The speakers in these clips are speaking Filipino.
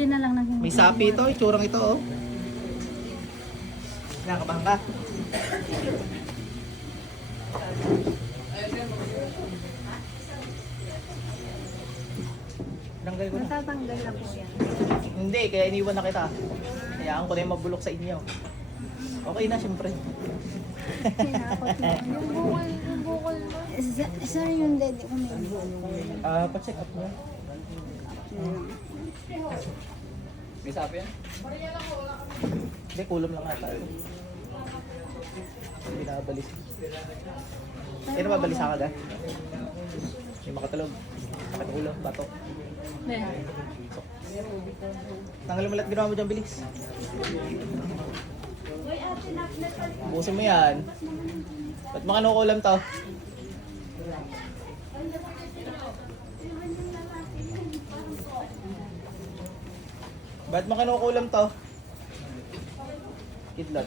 Bili na lang ng May sapi ito, itsurang ito oh. Nakakabahan ka? Tanggal ko na. Natatanggal na po yan. Hindi, kaya iniwan na kita. Hayaan ko na yung mabulok sa inyo. Okay na, syempre. Yung bukol mo. Sir, yung dede ko may bukol. Pa-check up mo. May sabi yan? Hindi, kulam lang ata. Hindi nakabalis. Kaya nababalisa ka dahil? Hindi makatulog. Makatulog, bato. Tanggalin mo lahat ginawa mo dyan, bilis. Busin mo yan. Ba't makanukulam to? Ba't makanukulam to? Kidlat.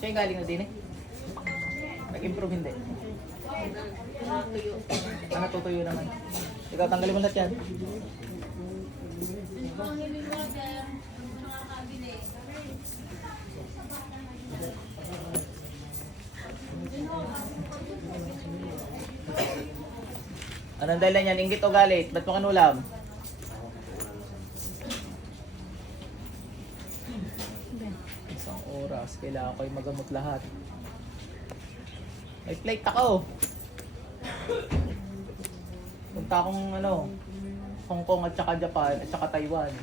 Siya yung galing na din eh. Nag-improve hindi. Natutuyo naman. Ikaw, tanggalin mo lahat yan. Anong dahilan yan? Inggit o galit? Ba't mo kanulam? Isang oras. Kailangan ko yung magamot lahat. May flight ako. Punta akong Hong Kong at saka Japan at saka Taiwan.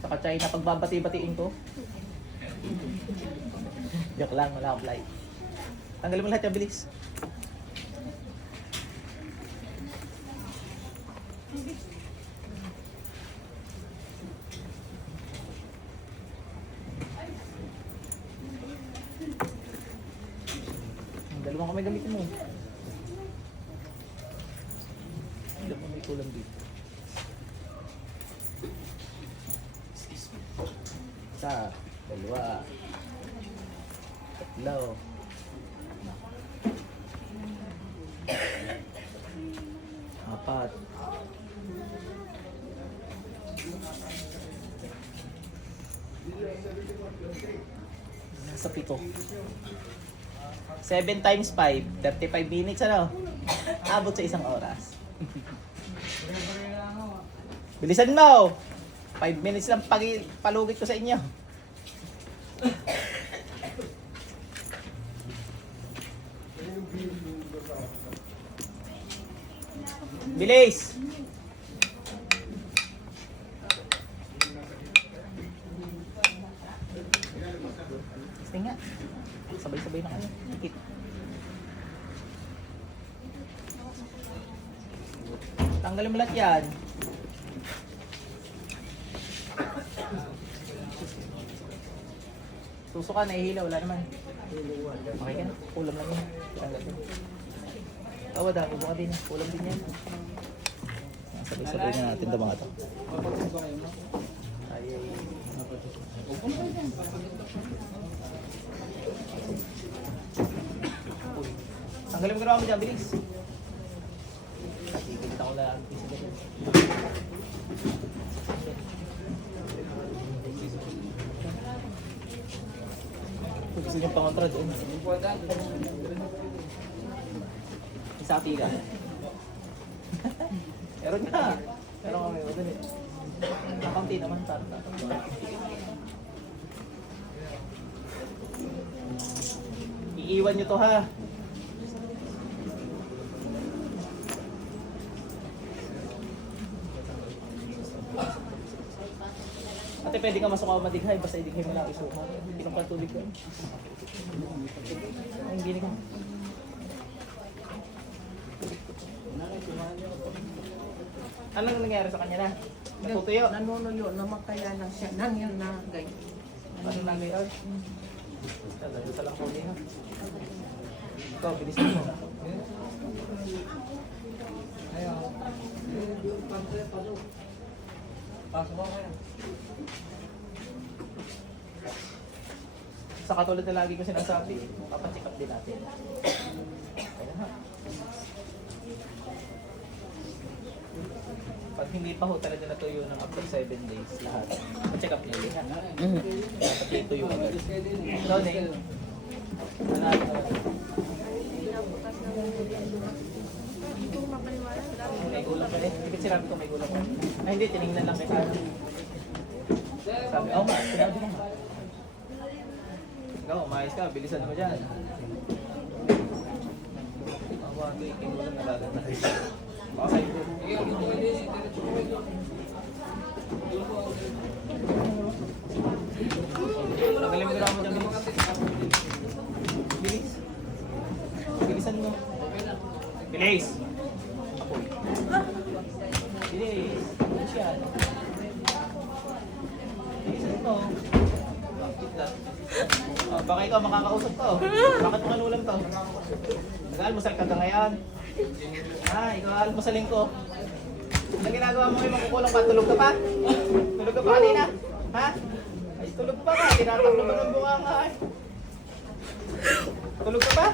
Saka China. Pagbabati-batiin ko. Joke lang, wala akong flight. Tanggalin mo lahat yung bilis. Dalawang kamay gamitin mo. Ilan pa may kulang dito? Isa, dalawa, tatlo, apat, nasa 7. 7 times 5, 35 minutes abot sa isang oras. Bilisan mo! 5 minutes lang palugit ko sa inyo. Bilis! Sige nga. Sabay-sabay na kayo. Hikit. Tanggalin mo lahat yan. Susuka, nahihila. Wala naman. Okay ka na. Kulam lang yan. Tanggal mo. Tawa da. Bubuka din. Kulam din yan. Sabay-sabay na natin ito mga ito. Ay. Tanggalin mo ginawa mo dyan, bilis. Kita ko lang. Gusto nyo pangontra doon. Isa ka. Meron ka. Meron kami. Nakaunti naman. Iiwan nyo to ha. Ate, pwede ka masok ako madighay, basta idighay mo lang isuka. Pinong ka tubig ko. Ay, hindi ka. Anong nangyari sa kanya na? Natutuyo? Nanunuyo, namakaya lang siya. Nang yun na, guys. Ano na ngayon? Talaga sa lang huli ha. Ikaw, bilisan mo. Ayaw. Pasok mo kaya. Sa katulad na lagi ko sinasabi, papacheck up din natin. Okay na ha. Pag hindi pa ho talaga natuyo ng up to 7 days lahat, pacheck up nyo ulit ha. Pati ituyo agad. Ikaw, Neng. May gulang ka rin. Bakit sinabi ko may gulang ka? Ay hindi, tinignan lang kita. Sabi, oh ma, sinabi ko ma. Ikaw, umayos ka, bilisan mo dyan. Awa, ito yung gulang na lagat na. Baka sa'yo po. Nagalim ko lang mo dyan, bilis. Bilis. Bilisan mo. Bilis! Apoy. Bilis. Bilis yan. Bilisan mo. Bakit na? Oh, baka ikaw makakausap to. Bakit mo kanulam to? Nag-almusal ka ngayon? Ha? Ikaw almusalin ko. Ano ginagawa mo ngayon? Makukulang pa? Tulog ka pa? Tulog ka pa kanina? Ha? Ay, tulog pa ka. Tinataklo ba ng bunga nga eh? Tulog ka pa?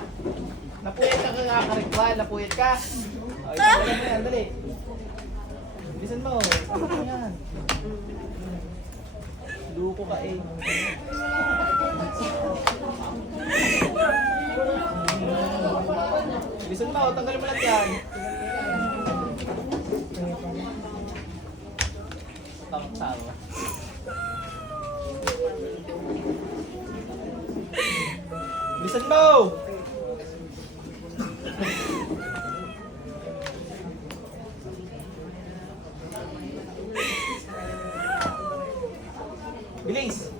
Napuyat ka kakakarikwan, napuyat ka. O, ito mo yan, dali. Bilisan mo. Yan. Luko ka eh. Bilisan mo, tanggalin mo lang yan. Tama. Bilisan mo! Bilis!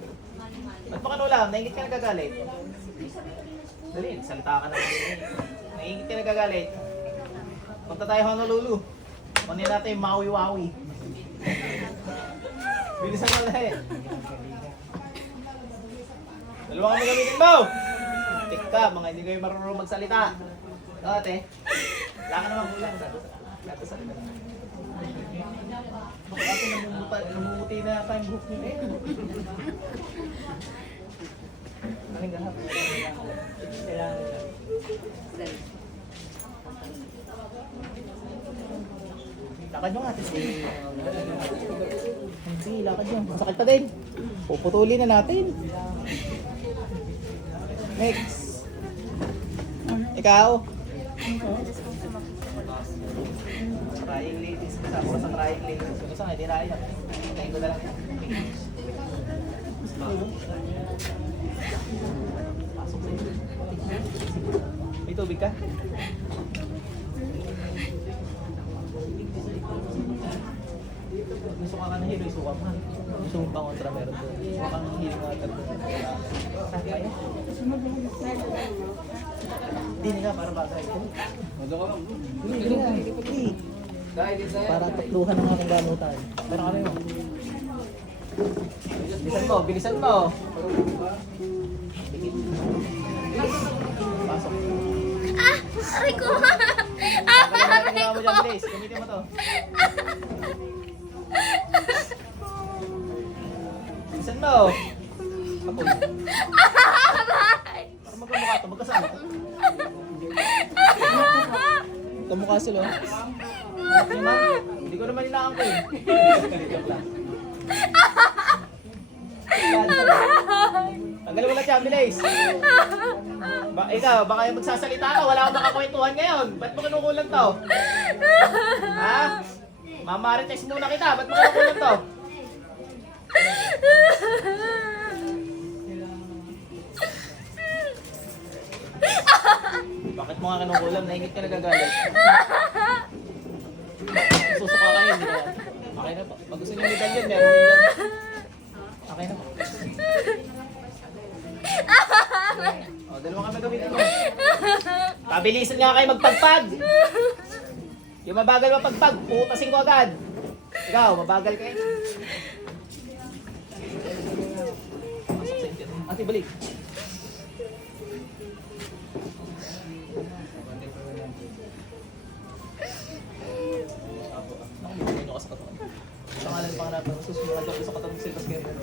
Ba't mo kanulam? Naingit ka nagagalit? Dali, salita ka na. Naingit ka nagagalit. Punta tayo Honolulu. Kunin natin yung Maui-Waui. Bilisan mo dahil. Dalawa kami gamitin mo! Tik ka, mga hindi kayo marunong magsalita. Ate, wala ka naman kulang. Dato sa ito. Bakit namumuti na yata yung buhok niyo eh. Maling gahap. Kailangan siya. Lakad nyo nga, Hindi, lakad nyo. Masakit pa din. Puputulin na natin. Next. Ikaw. Crying ladies. Kasama ko sa crying ladies. Kung gusto nga, hindi na yun. Hintayin ko na lang. Pasok sa'yo. May tubig ka? Gusto ka na hilo, isuka mo. Gusto mo pang kontra meron doon. Gusto ka ng healing water doon. Kaya? Hindi nila para bagay ko. Hindi. Para tatluhan ng aking gamutan. Pero ano yun? Bilisan mo. Pasok. Aray ko! Aray ko! Gamitin mo to. Bilisan mo. Apoy. Para magkamukha ito, magkasama ito. Kamukha sila. Hindi ko naman inaangko eh. Tanggalin mo lang siya, bilis. Ikaw, baka yung magsasalita ka, wala akong makakwentuhan ngayon. Ba't mo kinukulang to? Ha? Mamarites muna kita, ba't mo kinukulang to? Bakit mo nga kinukulang? Naingit ka nagagalit. Susuka kayo, hindi na yan. Okay na po. Pag gusto niyo medalyon, meron din dyan. Okay na po. O, dalawa kami gamitin mo. Pabilisan nga kayo magpagpag. Yung mabagal mapagpag, putasin ko agad. Ikaw, mabagal kayo. Ate, balik. Nakalimutan nyo ka sa katawan. Pangalan pa ka natin. Susunod ka sa katawan ng Silvas Guerrero.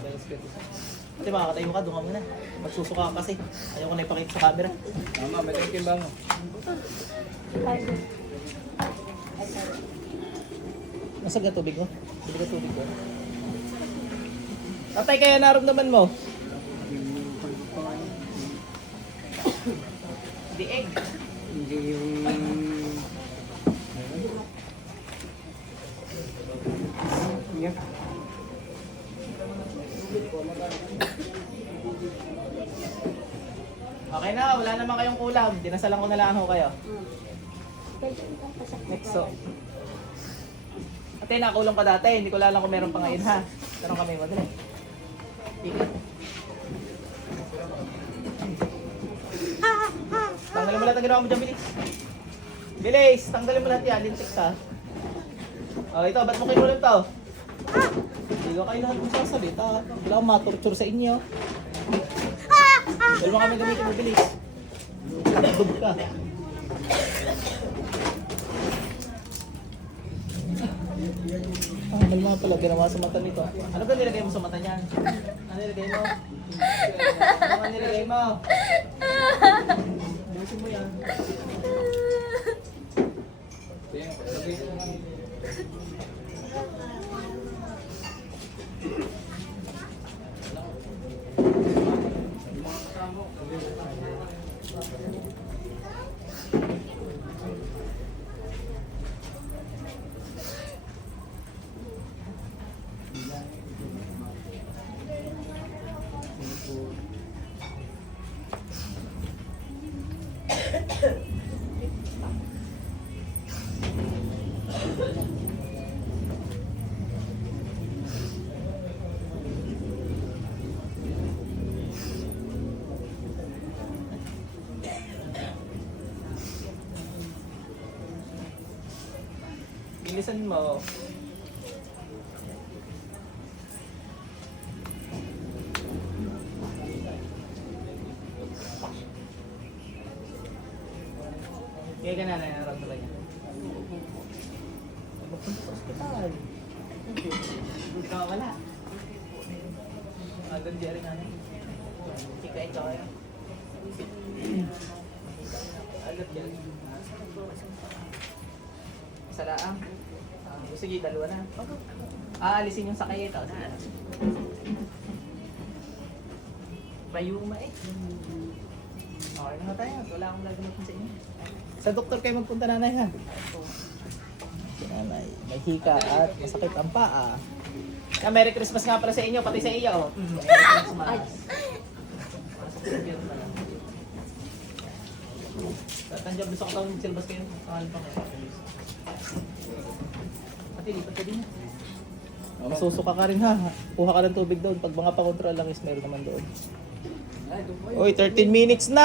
Silvas Guerrero. Ate, makakatayo ka, doon ka muna. Magsusuka ka kasi. Ayaw ko na ipakita sa camera. Tama, may timbang mo. Masag na tubig mo? Tubig na tubig ko. Tatay, kaya naramdaman mo? Dieg. Hindi yung... Yeah. Okay na, wala naman kayong kulam. Dinasalan ko na lang ho kayo. Next so. Ate, nakulong ka dati. Hindi ko alam kung meron pa ngayon ha. Tanong kami mo dali. Ikot. Tanggalin mo lahat ang ginawa mo dyan, bilis. Bilis, tanggalin mo lahat yan. Lintik ka. Oh, ito, ba't mo kinulam to? Hindi ko kayo lahat magsasalita. Wala akong matorture sa inyo. Dahil mo kami gamitin mo, bilis. Dug ka. Ah, malma pala ginawa sa mata nito. Ano ba nilagay mo sa mata niyan? Ano nilagay mo? Ano nilagay mo? Busin mo yan. Bilisan mo. Kaya ka na nararamdaman niya. Magpunta sa ospital. Huwag ka wala. Agad diyan na. Kikain ka kaya. Agad diyan. Isa lang. Sige, dalawa na. Aalisin yung sakay ito. Bayuma eh. Okay na tayo. Wala akong gagamitin sa inyo. Sa doktor kayo magpunta, nanay ha. Si nanay, may hika at masakit ang paa. Merry Christmas nga pala sa inyo, pati sa iyo. Merry Christmas. Tatanjab gusto ko tawag silbas kayo. Pangalan pa kayo. Pati lipat ka din. Masusuka ka rin ha. Kuha ka ng tubig doon. Pag mga pa-control lang is meron naman doon. Uy, 13 minutes na!